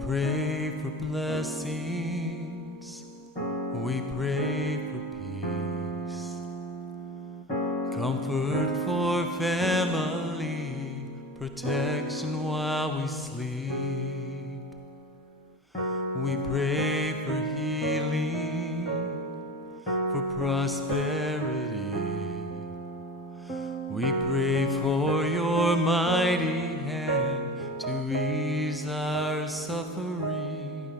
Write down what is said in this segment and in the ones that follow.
pray for blessings, we pray for peace, comfort for family, protection while we sleep. We pray for healing, for prosperity. We pray for your mighty hand to ease our suffering,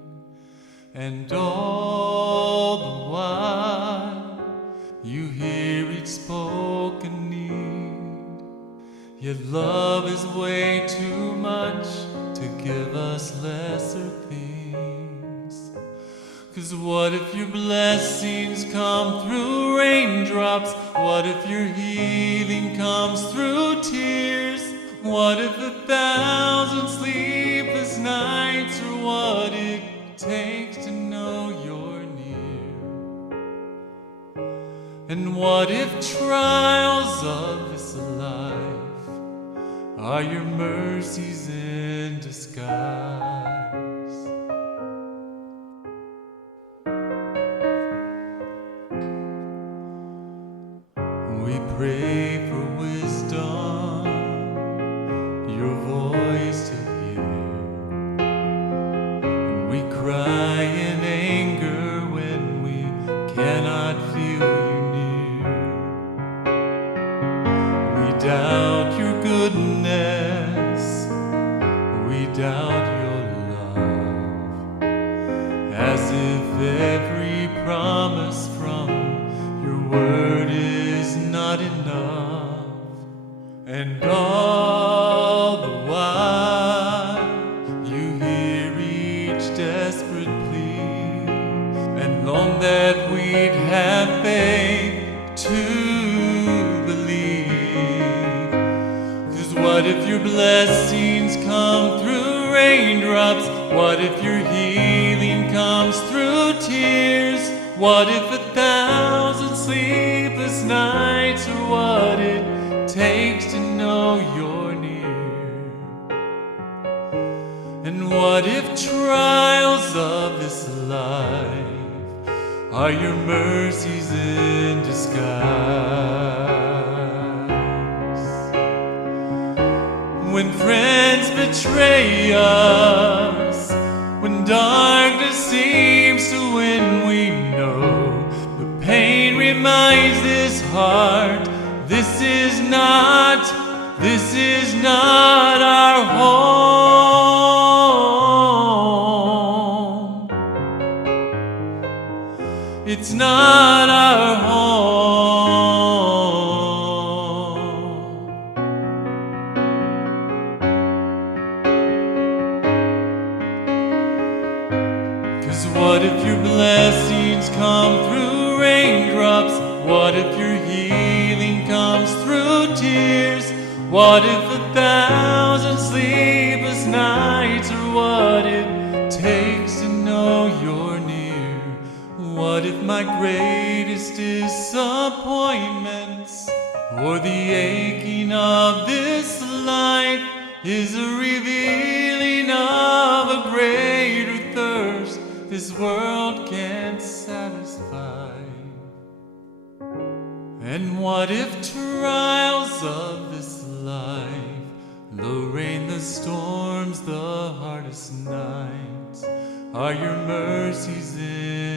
and all the while you hear each spoken need. Your love is way too much to give us lesser things. 'Cause what if your blessings come through raindrops? What if your healing comes through tears? What if 1,000 sleepless nights are what it takes to know you're near? And what if trials of this life are your mercies in disguise? We pray for wisdom, your voice to hear. And we cry in anger when we cannot feel you near. We doubt your goodness, we doubt your love, as if every promise from your word is not enough. And all the while you hear each desperate plea, and long that we'd have faith to believe. 'Cause what if your blessings come through raindrops? What if your healing comes through tears? What if 1,000 sleepless nights are what it takes to know you're near? And what if trials of this life are your mercies in disguise? When friends betray us, when darkness seems to win, we know the pain reminds this heart, this is not our home. It's not our home. 'Cause what if your blessings come through raindrops? What if your healing comes through tears? What if 1,000 sleepless nights are what it takes to know you're near? What if my greatest disappointments or the aching of this life is a revealing of a greater thirst this world can't satisfy? And what if trials of this life, the rain, the storms, the hardest nights, are your mercies in